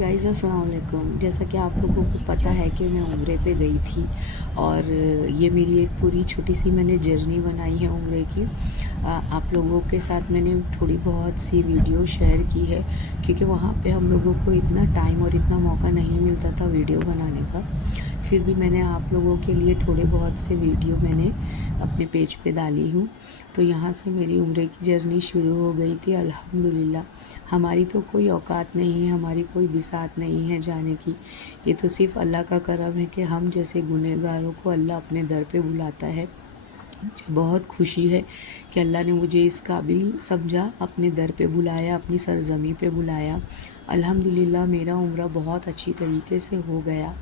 Guys अस्सलाम वालेकुम। जैसा कि आप लोगों को पता है कि मैं उम्रे पे गई थी और ये मेरी एक पूरी छोटी सी मैंने जर्नी बनाई है उम्रे की। आप लोगों के साथ मैंने थोड़ी बहुत सी वीडियो शेयर की है क्योंकि वहाँ पे हम लोगों को इतना टाइम और इतना मौका नहीं मिलता था वीडियो बनाने का। फिर भी मैंने आप लोगों के लिए थोड़े बहुत से वीडियो मैंने अपने पेज पे डाली हूँ। तो यहाँ से मेरी उम्रे की जर्नी शुरू हो गई थी अल्हम्दुलिल्लाह। हमारी तो कोई औकात नहीं है, हमारी कोई बिसात नहीं है जाने की। ये तो सिर्फ़ अल्लाह का करम है कि हम जैसे गुनहगारों को अल्लाह अपने दर पे बुलाता है। मुझे बहुत खुशी है कि अल्लाह ने मुझे इस काबिल समझा, अपने दर पे बुलाया, अपनी सरज़मी पे बुलाया। अल्हम्दुलिल्लाह मेरा उम्रा बहुत अच्छी तरीके से हो गया।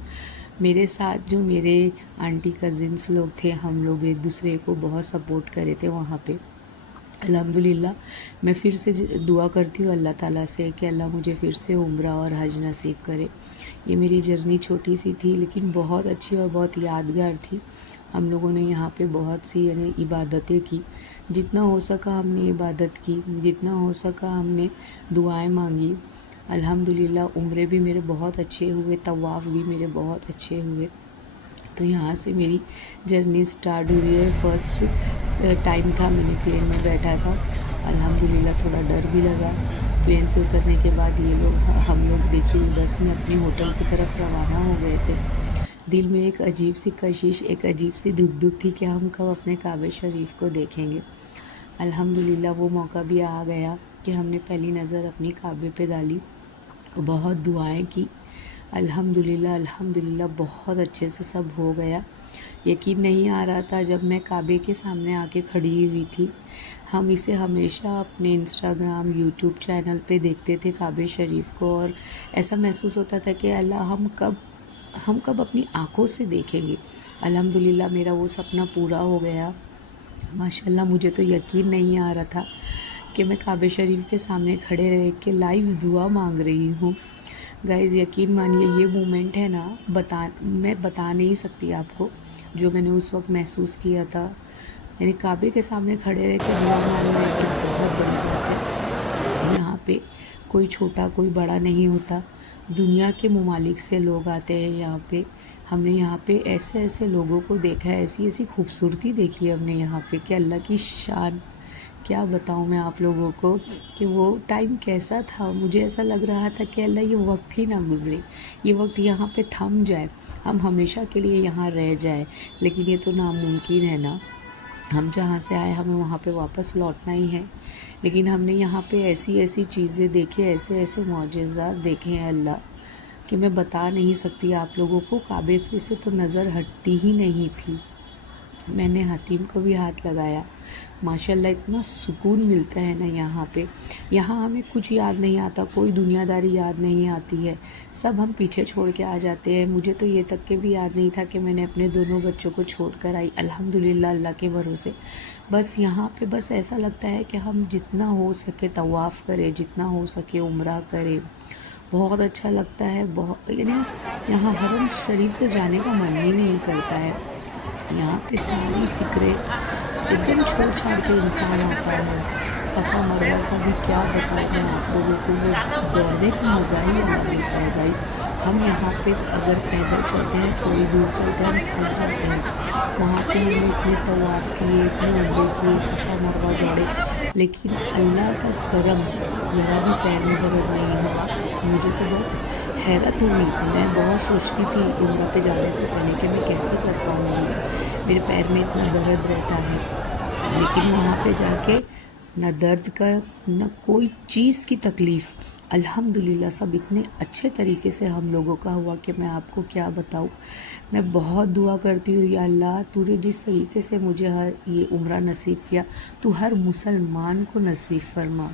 मेरे साथ जो मेरे आंटी कज़िन्स लोग थे, हम लोग एक दूसरे को बहुत सपोर्ट करे थे वहाँ पे। अल्हम्दुलिल्लाह मैं फिर से दुआ करती हूँ अल्लाह ताला से कि अल्लाह मुझे फिर से उम्रा और हज नसीब करे। ये मेरी जर्नी छोटी सी थी लेकिन बहुत अच्छी और बहुत यादगार थी। हम लोगों ने यहाँ पे बहुत सी यानी इबादतें की, जितना हो सका हमने इबादत की, जितना हो सका हमने दुआएं मांगी। अल्हम्दुलिल्लाह उम्रे भी मेरे बहुत अच्छे हुए, तवाफ़ भी मेरे बहुत अच्छे हुए। तो यहाँ से मेरी जर्नी स्टार्ट हुई है। फर्स्ट टाइम था मैंने प्लेन में बैठा था। अल्हम्दुलिल्लाह थोड़ा डर भी लगा। प्लेन से उतरने के बाद ये लोग हम लोग देखिए बस में अपने होटल की तरफ रवाना हो गए थे। दिल में एक अजीब सी कशिश, एक अजीब सी धुक थी कि हम कब अपने काबे शरीफ को देखेंगे। अल्हम्दुलिल्लाह वो मौका भी आ गया कि हमने पहली नज़र अपनी काबे पे डाली, बहुत दुआएं की। अल्हम्दुलिल्लाह अल्हम्दुलिल्लाह बहुत अच्छे से सब हो गया। यकीन नहीं आ रहा था जब मैं काबे के सामने आके खड़ी हुई थी। हम इसे हमेशा अपने इंस्टाग्राम यूट्यूब चैनल पे देखते थे काबे शरीफ को, और ऐसा महसूस होता था कि अल्लाह हम कब अपनी आँखों से देखेंगे। अल्हम्दुलिल्लाह मेरा वो सपना पूरा हो गया। माशाल्लाह मुझे तो यकीन नहीं आ रहा था कि मैं काबे शरीफ के सामने खड़े रह के लाइव दुआ मांग रही हूँ। गाइज़ यकीन मानिए ये मोमेंट है ना, मैं बता नहीं सकती आपको जो मैंने उस वक्त महसूस किया था। यानी काबे के सामने खड़े रह के दुआ मांगना एक बहुत बड़ी बात है। यहाँ पे कोई छोटा कोई बड़ा नहीं होता। दुनिया के ममालिक से लोग आते हैं यहाँ पे। हमने यहाँ पे ऐसे ऐसे लोगों को देखा है, ऐसी ऐसी खूबसूरती देखी है हमने यहाँ पे कि अल्लाह की शान। क्या बताऊँ मैं आप लोगों को कि वो टाइम कैसा था। मुझे ऐसा लग रहा था कि अल्लाह ये वक्त ही ना गुज़रे, ये वक्त यहाँ पे थम जाए, हम हमेशा के लिए यहाँ रह जाए। लेकिन ये तो नामुमकिन है ना। हम जहाँ से आए हमें वहाँ पे वापस लौटना ही है। लेकिन हमने यहाँ पे ऐसी ऐसी चीज़ें देखी, ऐसे ऐसे मौजज़ात देखे हैं अल्लाह कि मैं बता नहीं सकती आप लोगों को। काबे पे से तो नज़र हटती ही नहीं थी। मैंने हतीम को भी हाथ लगाया। माशाल्लाह इतना सुकून मिलता है ना यहाँ पे। यहाँ हमें कुछ याद नहीं आता, कोई दुनियादारी याद नहीं आती है, सब हम पीछे छोड़ के आ जाते हैं। मुझे तो ये तक के भी याद नहीं था कि मैंने अपने दोनों बच्चों को छोड़ कर आई। अल्हम्दुलिल्लाह अल्लाह के भरोसे बस यहाँ पे बस ऐसा लगता है कि हम जितना हो सके तवाफ़ करें, जितना हो सके उम्रा करें। बहुत अच्छा लगता है। बहुत यानी यहाँ हरम शरीफ से जाने का मन ही नहीं करता है। यहाँ पे सारी फ़िक्रें एकदम छोड़ छाड़ के इंसान आता है। सफ़ा मरवा का भी क्या बताऊँ मैं आप लोगों को, वो दौड़ने का मज़ा ही अलग होता है गाइस। हम यहाँ पे अगर पैदल चलते हैं, थोड़ी दूर चलते हैं, हम थक जाते हैं। वहाँ पे हमने इतने तवाफ़ किए, इतने उम्रे किए, सफ़ा मरवा दौड़े, लेकिन अल्लाह का करम ज़रा भी पैर में दर्द नहीं हुआ। मुझे तो बहुत हैरत हुई। मैं बहुत सोचती थी उम्रा पे जाने से पहले कि मैं कैसे कर पाऊँगी, मेरे पैर में इतना दर्द रहता है। लेकिन वहाँ पे जाके ना दर्द का ना कोई चीज़ की तकलीफ़। अल्हम्दुलिल्लाह सब इतने अच्छे तरीके से हम लोगों का हुआ कि मैं आपको क्या बताऊँ। मैं बहुत दुआ करती हूँ या अल्लाह तूने जिस तरीके से मुझे हर ये उम्रा नसीब किया, तू हर मुसलमान को नसीब फरमा,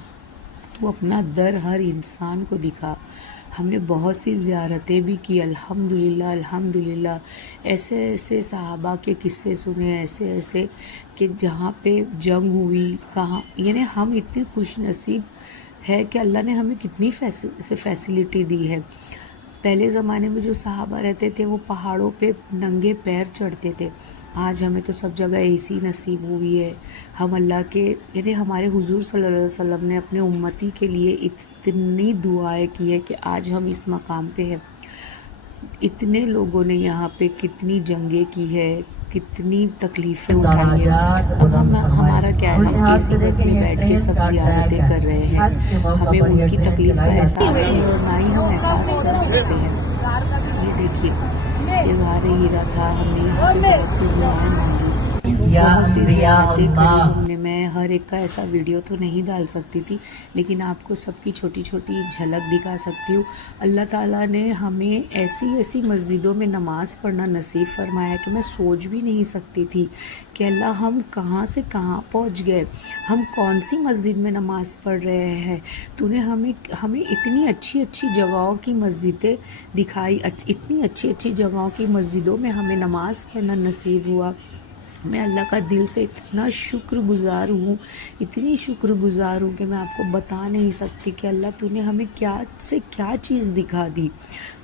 तू अपना दर हर इंसान को दिखा। हमने बहुत सी ज़ियारतें भी की अल्हम्दुलिल्लाह अल्हम्दुलिल्लाह। ऐसे ऐसे सहाबा के किस्से सुने, ऐसे ऐसे कि जहाँ पे जंग हुई कहाँ, यानी हम इतने खुश नसीब है कि अल्लाह ने हमें कितनी फैसिलिटी दी है। पहले ज़माने में जो सहाबा रहते थे वो पहाड़ों पे नंगे पैर चढ़ते थे। आज हमें तो सब जगह एसी नसीब हुई है। हम अल्लाह के यानी हमारे हुजूर सल्लल्लाहु अलैहि वसल्लम ने अपने उम्मती के लिए इतनी दुआएं की है कि आज हम इस मकाम पे हैं। इतने लोगों ने यहाँ पे कितनी जंगें की है, कितनी तकलीफ़ें उठाई है। अब हम हमारा क्या है, हम एसी बस में बैठ के सब ज़ियारतें कर रहे हैं, हमें उनकी तकलीफ़ का एहसास नहीं और ना ही हम एहसास कर सकते हैं। ये देखिए, ये गारे हीरा था, हमने यहाँ पे बहुत सी दुआएं मांगी, बहुत सी ज़ियारतें करी हमने। मैं हर एक का ऐसा वीडियो तो नहीं डाल सकती थी, लेकिन आपको सबकी छोटी छोटी झलक दिखा सकती हूँ। अल्लाह ताला ने हमें ऐसी ऐसी मस्जिदों में नमाज़ पढ़ना नसीब फरमाया कि मैं सोच भी नहीं सकती थी कि अल्लाह हम कहाँ से कहाँ पहुँच गए, हम कौन सी मस्जिद में नमाज़ पढ़ रहे हैं। तूने हमें इतनी अच्छी अच्छी जगहों की मस्जिदें दिखाई, इतनी अच्छी अच्छी जगहों की मस्जिदों में हमें नमाज़ पढ़ना नसीब हुआ। मैं अल्लाह का दिल से इतना शुक्रगुज़ार हूँ, इतनी शुक्रगुज़ार हूँ कि मैं आपको बता नहीं सकती कि अल्लाह तूने हमें क्या से क्या चीज़ दिखा दी।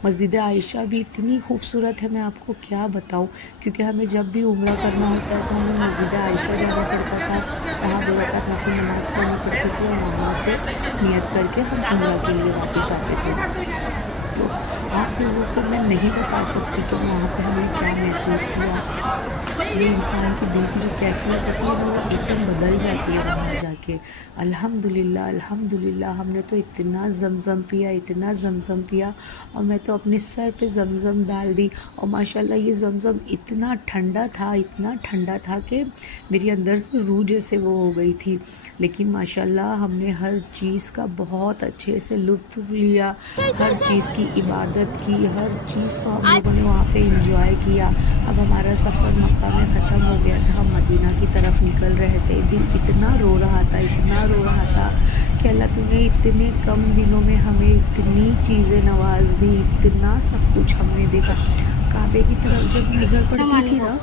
मस्जिद आयशा भी इतनी खूबसूरत है, मैं आपको क्या बताऊँ, क्योंकि हमें जब भी उम्रा करना होता है तो हमें मस्जिद आयशा जाना पड़ता था, वहाँ 2 रकात नफिल नमाज़ पढ़नी पड़ती थी और वहाँ से नियत करके हम उम्रा के लिए वापस आते थे। तो आप लोगों को मैं नहीं बता सकती कि वहाँ पे हमने क्या महसूस किया। ये इंसान की दिल की जो कैफियत होती है वो एकदम बदल जाती है वहाँ जाके। अल्हम्दुलिल्लाह अल्हम्दुलिल्लाह, हमने तो इतना ज़मज़म पिया, इतना ज़मज़म पिया, और मैं तो अपने सर पे ज़मज़म डाल दी। और माशाल्लाह ये ज़मज़म इतना ठंडा था, इतना ठंडा था कि मेरी अंदर से रूह जैसे वो हो गई थी। लेकिन माशाल्लाह हमने हर चीज़ का बहुत अच्छे से लुत्फ़ लिया, हर चीज़ की इबादत की, हर चीज़ को हम लोगों ने वहाँ पे इंजॉय किया। अब हमारा सफ़र मक्का में ख़त्म हो गया था, हम मदीना की तरफ निकल रहे थे। दिल इतना रो रहा था, इतना रो रहा था कि अल्लाह तूने इतने कम दिनों में हमें इतनी चीज़ें नवाज दी, इतना सब कुछ हमने देखा। काबे की तरफ जब नज़र पड़ती थी ना,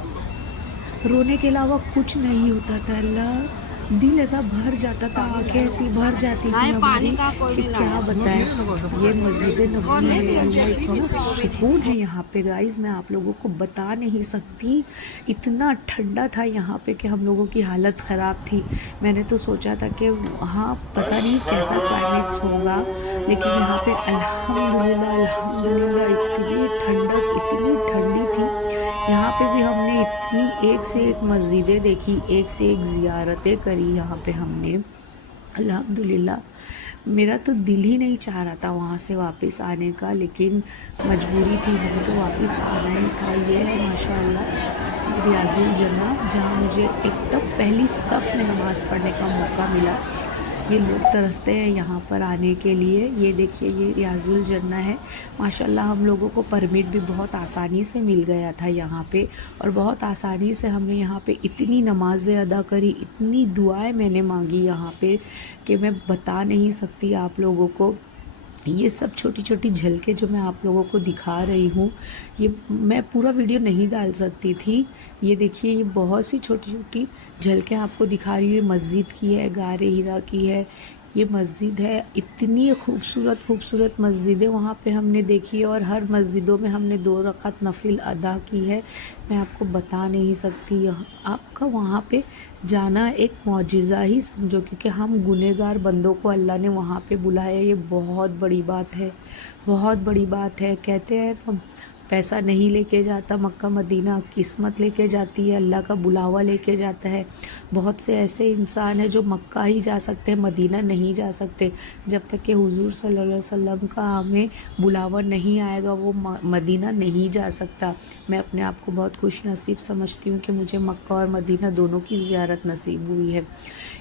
रोने के अलावा कुछ नहीं होता था। अल्लाह, दिल ऐसा भर जाता था, आंखें ऐसी भर जाती थी हमारी कि क्या बताएं। ये मस्जिद नबवी है, अल्लाह इतना सुकून है यहाँ पे गाइस, मैं आप लोगों को बता नहीं सकती। इतना ठंडा था यहाँ पे कि हम लोगों की हालत ख़राब थी। मैंने तो सोचा था कि हाँ पता नहीं कैसा क्लाइमेट्स होगा, लेकिन यहाँ पे अल्हम्दुलिल्लाह अल्हम्दुलिल्लाह इतनी ठंडक, इतनी ठंडी थी। यहाँ पे भी हमने इतनी एक से एक मस्जिदें देखी, एक से एक ज़ियारतें करी यहाँ पे हमने। अल्हम्दुलिल्लाह, मेरा तो दिल ही नहीं चाह रहा था वहाँ से वापस आने का, लेकिन मजबूरी थी, हमें तो वापस आना ही था। ये है माशाअल्लाह रियाजुल जन्ना, जहाँ मुझे एकदम पहली सफ़ में नमाज़ पढ़ने का मौका मिला। ये लोग तरसते हैं यहाँ पर आने के लिए। ये देखिए, ये रियाजुल जन्ना है। माशाल्लाह हम लोगों को परमिट भी बहुत आसानी से मिल गया था यहाँ पे, और बहुत आसानी से हमने यहाँ पे इतनी नमाज़ें अदा करी, इतनी दुआएं मैंने मांगी यहाँ पे कि मैं बता नहीं सकती आप लोगों को। ये सब छोटी छोटी झलकें जो मैं आप लोगों को दिखा रही हूँ, ये मैं पूरा वीडियो नहीं डाल सकती थी। ये देखिए, ये बहुत सी छोटी छोटी झलकें आपको दिखा रही हूँ। मस्जिद की है, गारे हीरा की है, ये मस्जिद है। इतनी खूबसूरत खूबसूरत मस्जिदें वहाँ पे हमने देखी, और हर मस्जिदों में हमने 2 रकात नफिल अदा की है। मैं आपको बता नहीं सकती, आपका वहाँ पे जाना एक मौजिज़ा ही समझो, क्योंकि हम गुनहगार बंदों को अल्लाह ने वहाँ पे बुलाया। ये बहुत बड़ी बात है, बहुत बड़ी बात है। कहते हैं ना, पैसा नहीं लेके जाता मक्का मदीना, किस्मत लेके जाती है, अल्लाह का बुलावा लेके जाता है। बहुत से ऐसे इंसान हैं जो मक्का ही जा सकते हैं, मदीना नहीं जा सकते। जब तक कि हुजूर सल्लल्लाहु अलैहि वसल्लम का हमें बुलावा नहीं आएगा, वो मदीना नहीं जा सकता। मैं अपने आप को बहुत खुश नसीब समझती हूँ कि मुझे मक्का और मदीना दोनों की ज़ियारत नसीब हुई है।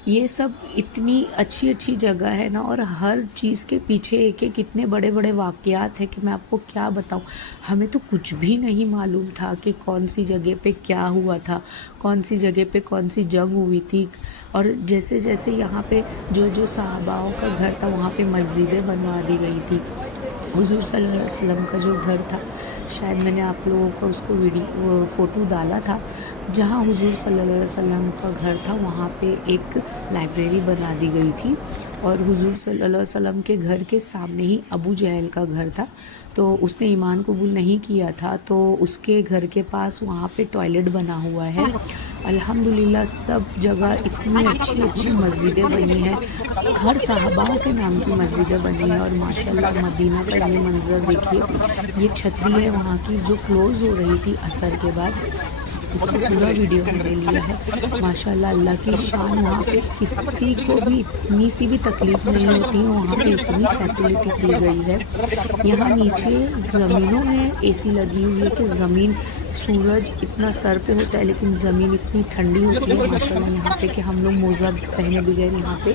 ये सब इतनी अच्छी अच्छी जगह है ना, और हर चीज़ के पीछे एक एक इतने बड़े बड़े वाक़यात हैं कि मैं आपको क्या बताऊँ। हमें तो कुछ भी नहीं मालूम था कि कौन सी जगह पे क्या हुआ था, कौन सी जगह पे कौन सी जंग हुई थी। और जैसे जैसे यहाँ पे जो जो सहाबाओं का घर था, वहाँ पे मस्जिदें बनवा दी गई थी। हुजूर सल्लल्लाहु अलैहि वसल्लम का जो घर था, शायद मैंने आप लोगों को उसको फ़ोटो डाला था, जहाँ हुजूर सल्लल्लाहु अलैहि वसल्लम का घर था वहाँ पे एक लाइब्रेरी बना दी गई थी, और हुजूर सल्लल्लाहु अलैहि वसल्लम के घर के सामने ही अबू जहल का घर था। तो उसने ईमान कबूल नहीं किया था, तो उसके घर के पास वहाँ पे टॉयलेट बना हुआ है। अल्हम्दुलिल्लाह सब जगह इतनी अच्छी अच्छी मस्जिदें बनी हैं, हर सहाबाओं के नाम की मस्जिदें बनी हैं। और माशाल्लाह मदीना का ये मंज़र देखिए, ये छतरी है वहाँ की जो क्लोज़ हो रही थी असर के बाद, इसका पूरा वीडियो मैंने लिया है। माशाल्लाह अल्लाह की शान, वहाँ पे किसी को भी इतनी सी भी तकलीफ़ नहीं होती है, वहाँ पे इतनी फैसिलिटी दी गई है। यहाँ नीचे ज़मीनों में एसी लगी हुई है कि ज़मीन, सूरज इतना सर पे होता है लेकिन ज़मीन इतनी ठंडी होती है माशाल्लाह यहाँ पे कि हम लोग मोज़ा पहने बगैर यहाँ पे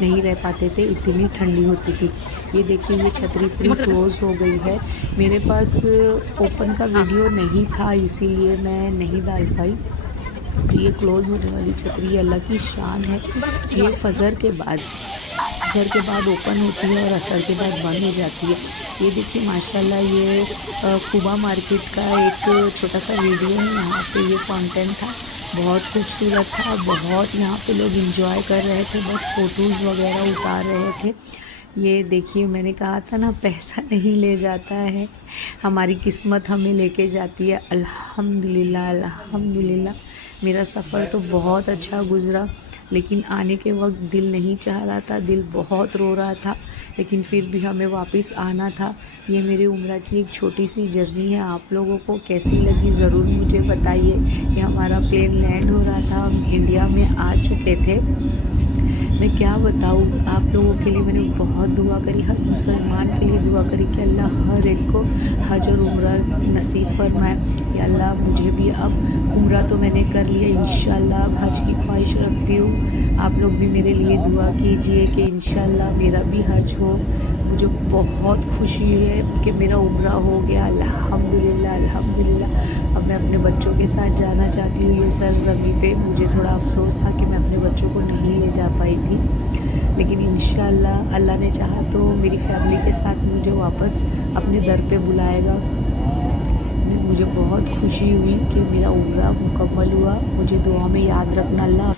नहीं रह पाते थे, इतनी ठंडी होती थी। ये देखिए ये छतरी पूरी क्लोज़ हो गई है। मेरे पास ओपन का वीडियो नहीं था इसीलिए मैं नहीं डाल पाई। तो ये क्लोज़ होने वाली छतरी अल्लाह की शान है। ये फजर के बाद ओपन होती है और असर के बाद बंद हो जाती है। ये देखिए माशाल्लाह ये कुबा मार्केट का एक छोटा सा वीडियो है। यहाँ पे ये फाउंटेन था, बहुत खूबसूरत था, बहुत यहाँ पे लोग एंजॉय कर रहे थे, बहुत फ़ोटोज़ वगैरह उतार रहे थे। ये देखिए मैंने कहा था ना, पैसा नहीं ले जाता है, हमारी किस्मत हमें लेके जाती है। अल्हम्दुलिल्लाह अल्हम्दुलिल्लाह मेरा सफ़र तो बहुत अच्छा गुज़रा, लेकिन आने के वक्त दिल नहीं चाह रहा था, दिल बहुत रो रहा था, लेकिन फिर भी हमें वापस आना था। ये मेरी उम्र की एक छोटी सी जर्नी है। आप लोगों को कैसी लगी ज़रूर मुझे बताइए। ये हमारा प्लेन लैंड हो रहा था, हम इंडिया में आ चुके थे। मैं क्या बताऊँ आप लोगों के लिए, मैंने बहुत दुआ करी, हर मुसलमान के लिए दुआ करी कि अल्लाह हर एक को हज और उम्रा नसीब फरमाए। या अल्लाह मुझे भी, अब उम्रा तो मैंने कर लिया, इंशाल्लाह अब हज की ख्वाहिश रखती हूँ। आप लोग भी मेरे लिए दुआ कीजिए कि इंशाल्लाह मेरा भी हज हो। मुझे बहुत खुशी है कि मेरा उम्रा हो गया, अल्हम्दुलिल्लाह अल्हम्दुलिल्लाह। अब मैं अपने बच्चों के साथ जाना चाहती हूँ ये सरज़मीं पे। मुझे थोड़ा अफसोस था कि मैं अपने बच्चों को नहीं ले जा पाई थी, लेकिन इंशाल्लाह अल्लाह ने चाहा तो मेरी फैमिली के साथ मुझे वापस अपने दर पे बुलाएगा। मुझे बहुत खुशी हुई कि मेरा उम्रा मुकम्मल हुआ। मुझे दुआ में याद रखना। अल्लाह।